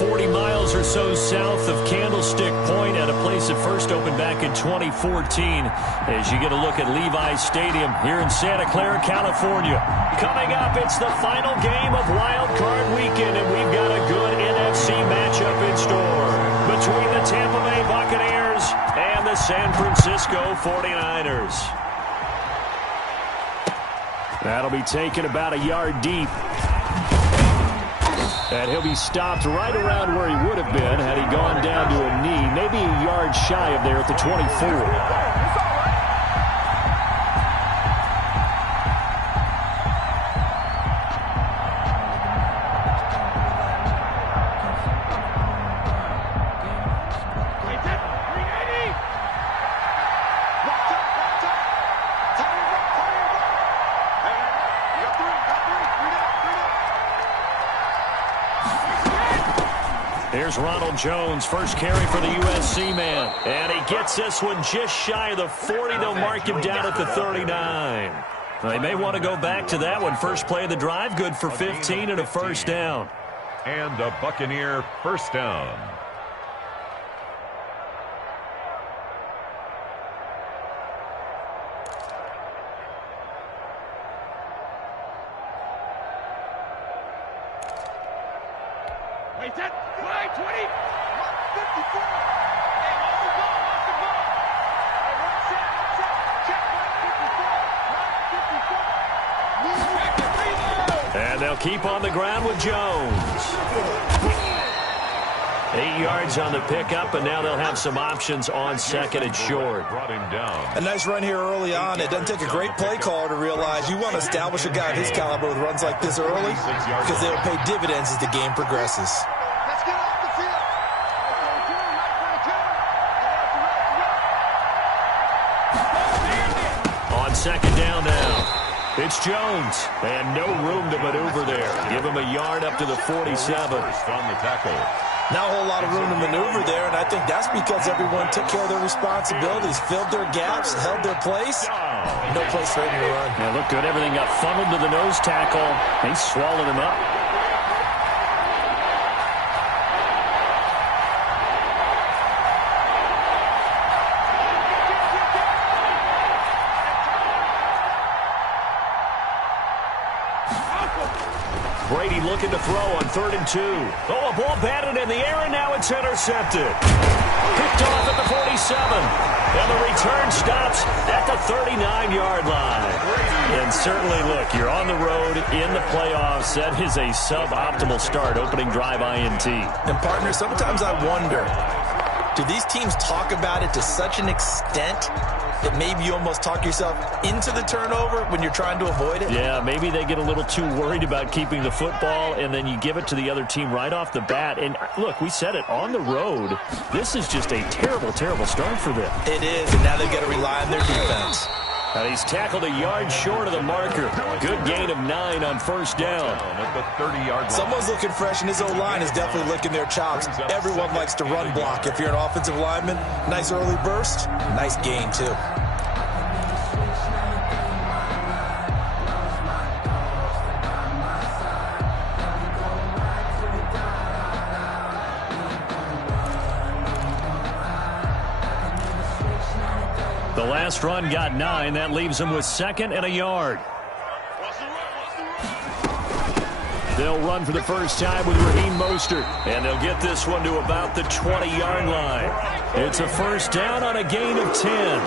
40 miles or so south of Candlestick Point at a place that first opened back in 2014 as you get a look at Levi's Stadium here in Santa Clara, California. Coming up, it's the final game of Wildcard Weekend, and we've got a good NFC matchup in store between the Tampa Bay Buccaneers and the San Francisco 49ers. That'll be taken about a yard deep. And he'll be stopped right around where he would have been had he gone down to a knee, maybe a yard shy of there at the 24. Here's Ronald Jones, first carry for the USC man. And he gets this one just shy of the 40. They'll mark him down at the 39. They may want to go back to that one. First play of the drive, good for 15 and a first down. And a Buccaneer first down. Wait, that fly 20, 54. Hey, off the ball, check 54. And they'll keep on the ground with Jones. 8 yards on the pickup, and now they'll have some options on second and short. Brought him down. A nice run here early on. It doesn't take a great play caller to realize you want to establish a guy of his caliber with runs like this early because they'll pay dividends as the game progresses. Let's get off the field. On second down now. It's Jones, and no room to maneuver there. Give him a yard up to the 47. First on the tackle. Not a whole lot of room to maneuver there, and I think that's because everyone took care of their responsibilities, filled their gaps, held their place. No place for him to run. Yeah, look good. Everything got funneled to the nose tackle. He swallowed him up. Brady looking to throw on 3rd and 2. Oh, a ball batted in the air, and now it's intercepted. Picked off at the 47. And the return stops at the 39-yard line. And certainly, look, you're on the road in the playoffs. That is a suboptimal start, opening drive INT. And, partner, sometimes I wonder, do these teams talk about it to such an extent that maybe you almost talk yourself into the turnover when you're trying to avoid it? Yeah, maybe they get a little too worried about keeping the football, and then you give it to the other team right off the bat. And, look, we said it, on the road, this is just a terrible, terrible start for them. It is, and now they've got to rely on their defense. And he's tackled a yard short of the marker. Good gain of 9 on first down. At the 30-yard line. Someone's looking fresh, and his O-line is definitely licking their chops. Everyone likes to run block. If you're an offensive lineman, nice early burst, nice gain, too. The last run got 9. That leaves him with 2nd and a yard. They'll run for the first time with Raheem Mostert, and they'll get this one to about the 20-yard line. It's a first down on a gain of 10.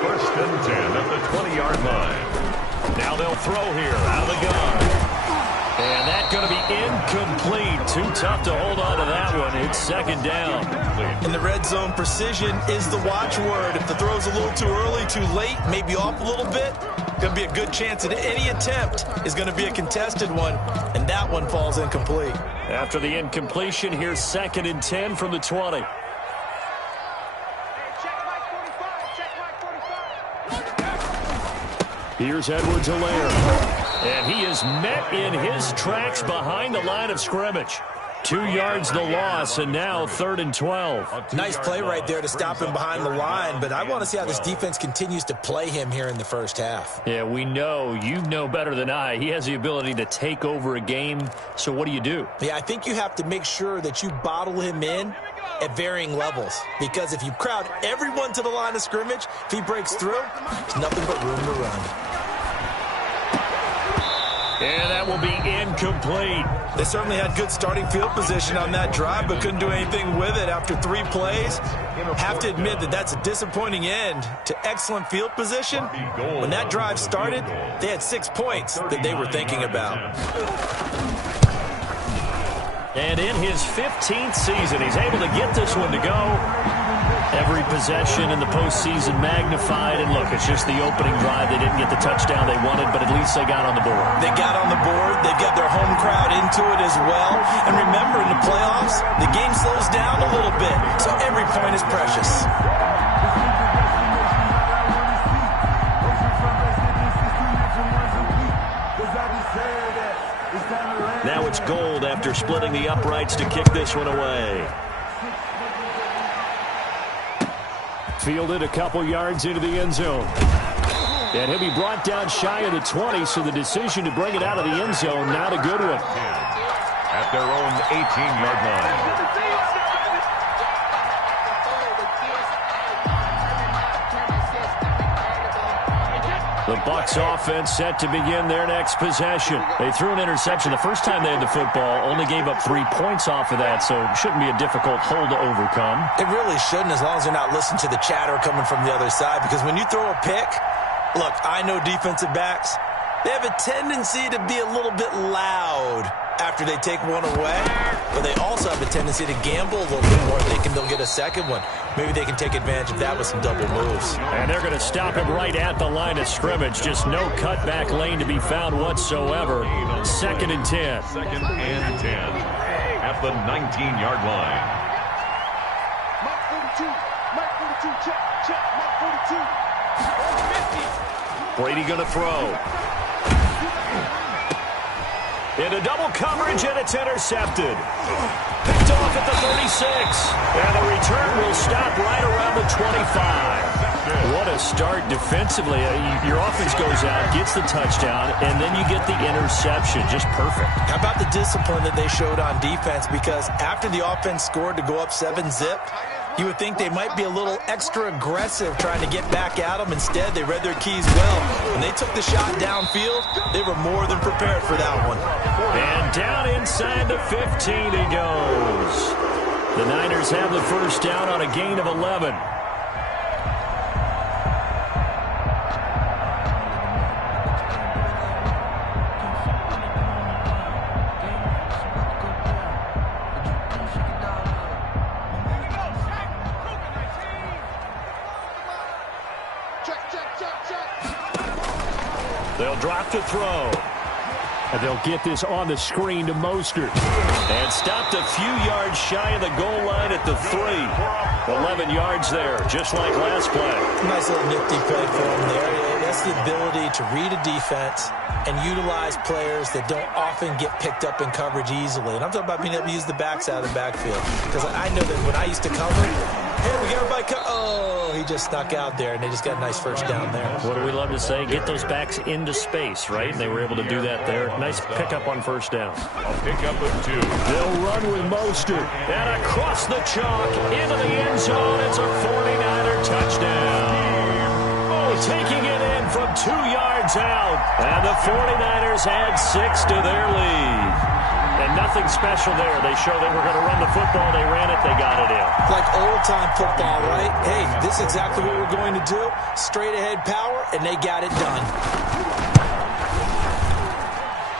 First and 10 at the 20-yard line. Now they'll throw here out of the gun. And that's going to be incomplete. Too tough to hold on to that one. It's 2nd down. In the red zone, precision is the watchword. If the throw's a little too early, too late, maybe off a little bit, going to be a good chance that any attempt is going to be a contested one, and that one falls incomplete. After the incompletion, here's 2nd and 10 from the 20. Here's Edwards-Helaire. And he is met in his tracks behind the line of scrimmage. 2 yards the loss, and now 3rd and 12. Nice play right there to stop him behind the line, but I want to see how this defense continues to play him here in the first half. Yeah, we know. You know better than I. He has the ability to take over a game, so what do? Yeah, I think you have to make sure that you bottle him in at varying levels, because if you crowd everyone to the line of scrimmage, if he breaks through, there's nothing but room to run. And that will be incomplete. They certainly had good starting field position on that drive, but couldn't do anything with it after 3 plays. Have to admit that that's a disappointing end to excellent field position. When that drive started, they had 6 points that they were thinking about. And in his 15th season, he's able to get this one to go. Every possession in the postseason magnified. And look, it's just the opening drive. They didn't get the touchdown they wanted, but at least they got on the board. They got on the board. They got their home crowd into it as well. And remember, in the playoffs, the game slows down a little bit, so every point is precious. Now it's Gold after splitting the uprights to kick this one away. Fielded a couple yards into the end zone. And he'll be brought down shy of the 20, so the decision to bring it out of the end zone, not a good one. At their own 18-yard line. The Bucs offense set to begin their next possession. They threw an interception the first time they had the football, only gave up 3 points off of that, so it shouldn't be a difficult hole to overcome. It really shouldn't, as long as they're not listening to the chatter coming from the other side, because when you throw a pick, look, I know defensive backs, they have a tendency to be a little bit loud after they take one away, but they also have a tendency to gamble a little bit more, thinking they'll get a second one. Maybe they can take advantage of that with some double moves. And they're going to stop him right at the line of scrimmage. Just no cutback lane to be found whatsoever. 2nd and 10. 2nd and 10 at the 19-yard line. Mark 42. Mark 42. Check. Mark 42. Brady going to throw. Into double coverage, and it's intercepted. Picked off at the 36. And the return will stop right around the 25. What a start defensively. Your offense goes out, gets the touchdown, and then you get the interception. Just perfect. How about the discipline that they showed on defense? Because after the offense scored to go up 7-zip, you would think they might be a little extra aggressive trying to get back at them. Instead, they read their keys well. When they took the shot downfield, they were more than prepared for that one. And down inside the 15 he goes. The Niners have the first down on a gain of 11. They'll drop to throw. And they'll get this on the screen to Mostert. And stopped a few yards shy of the goal line at the 3. 11 yards there, just like last play. Nice little nifty play for him there. That's the ability to read a defense and utilize players that don't often get picked up in coverage easily. And I'm talking about being able to use the backs out of the backfield. Because I know that when I used to cover, hey, we got everybody oh, he just snuck out there, and they just got a nice first down there. What do we love to say? Get those backs into space, right? And they were able to do that there. Nice pickup on first down. A pickup of 2. They'll run with Mostert. And across the chalk, into the end zone. It's a 49er touchdown. Oh, taking it in from 2 yards out. And the 49ers add 6 to their lead. And nothing special there. They showed they were going to run the football. They ran it. They got it in. Like old-time football, right? Hey, this is exactly what we're going to do. Straight-ahead power, and they got it done.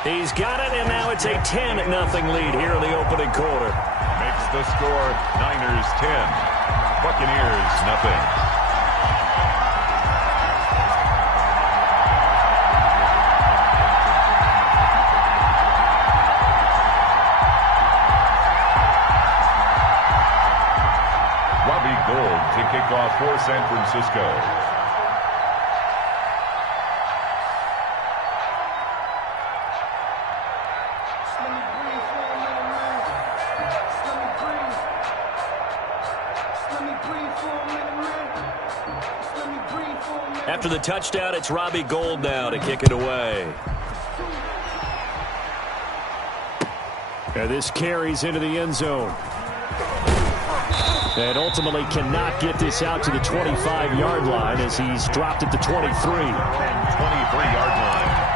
He's got it, and now it's a 10-0 lead here in the opening quarter. Makes the score Niners 10. Buccaneers nothing. To kick off for San Francisco. after the touchdown, it's Robbie Gould now to kick it away. And this carries into the end zone. And ultimately cannot get this out to the 25-yard line as he's dropped at the 23. 23-yard line.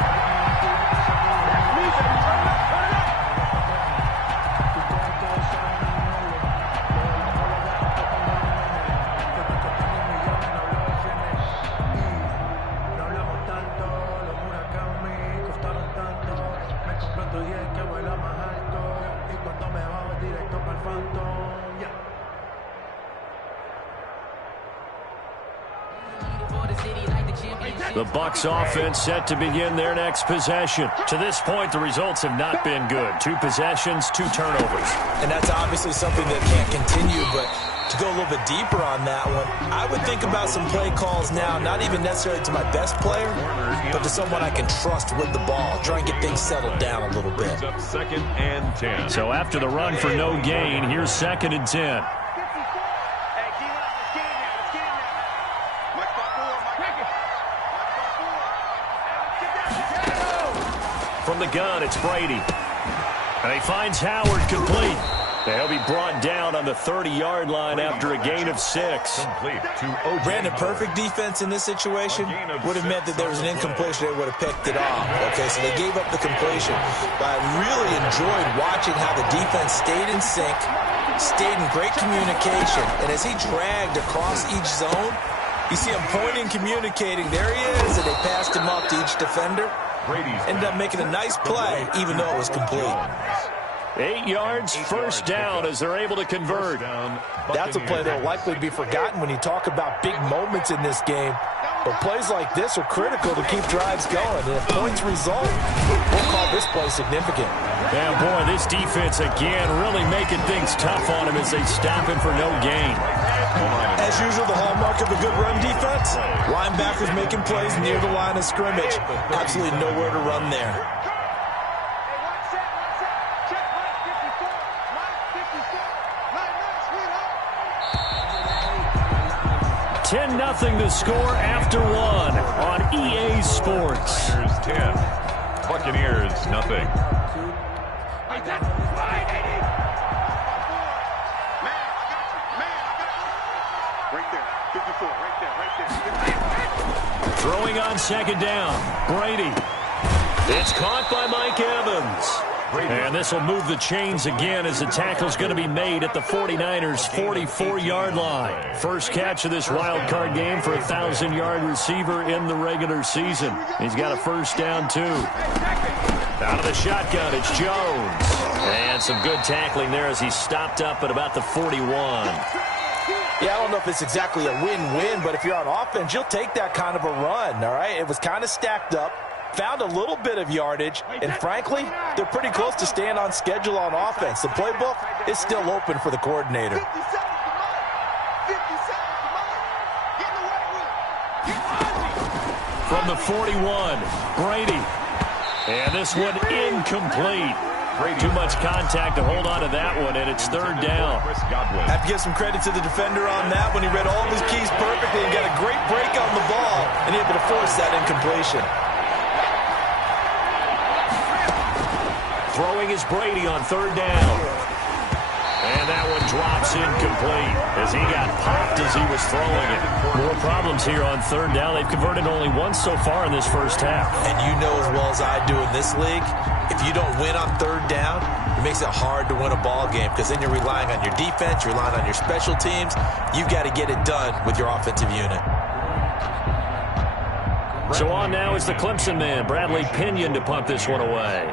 The Bucs offense set to begin their next possession. To this point, the results have not been good. 2 possessions, 2 turnovers. And that's obviously something that can't continue, but to go a little bit deeper on that one, I would think about some play calls now, not even necessarily to my best player, but to someone I can trust with the ball. Try and get things settled down a little bit. Up 2nd and 10. So after the run for no gain, here's 2nd and 10. From the gun, it's Brady. And he finds Howard complete. They'll be brought down on the 30-yard line after a gain of 6. Complete to Brandon, perfect defense in this situation would have meant that there was an incompletion. They would have picked it off. Okay, so they gave up the completion. But I really enjoyed watching how the defense stayed in sync, stayed in great communication. And as he dragged across each zone, you see him pointing, communicating. There he is, and they passed him up to each defender. Ended up making a nice play, even though it was complete. 8 yards, first down as they're able to convert. That's a play that will likely be forgotten when you talk about big moments in this game. But plays like this are critical to keep drives going. And if points result, we'll call this play significant. Yeah, boy, this defense again really making things tough on him as they stop him for no gain. As usual, the hallmark of a good run defense, linebackers making plays near the line of scrimmage. Absolutely nowhere to run there. 10-0 the score after 1 on EA Sports. Buccaneers 10. Buccaneers nothing. Throwing on 2nd down. Brady. It's caught by Mike Evans. And this will move the chains again as the tackle's going to be made at the 49ers' 44-yard line. First catch of this wild card game for a 1,000-yard receiver in the regular season. He's got a first down, too. Out of the shotgun, it's Jones. And some good tackling there as he stopped up at about the 41. Yeah, I don't know if it's exactly a win-win, but if you're on offense, you'll take that kind of a run, all right? It was kind of stacked up, found a little bit of yardage, and frankly, they're pretty close to staying on schedule on offense. The playbook is still open for the coordinator. From the 41, Brady. And this one incomplete. Too much contact to hold on to that one, and it's 3rd down. I have to give some credit to the defender on that when he read all of his keys perfectly and got a great break on the ball and able to force that incompletion. Throwing is Brady on 3rd down. And that one drops incomplete as he got popped as he was throwing it. More problems here on 3rd down. They've converted only once so far in this first half. And you know as well as I do in this league, if you don't win on 3rd down, it makes it hard to win a ball game because then you're relying on your defense, you're relying on your special teams. You've got to get it done with your offensive unit. So on now is the Clemson man, Bradley Pinion, to punt this one away.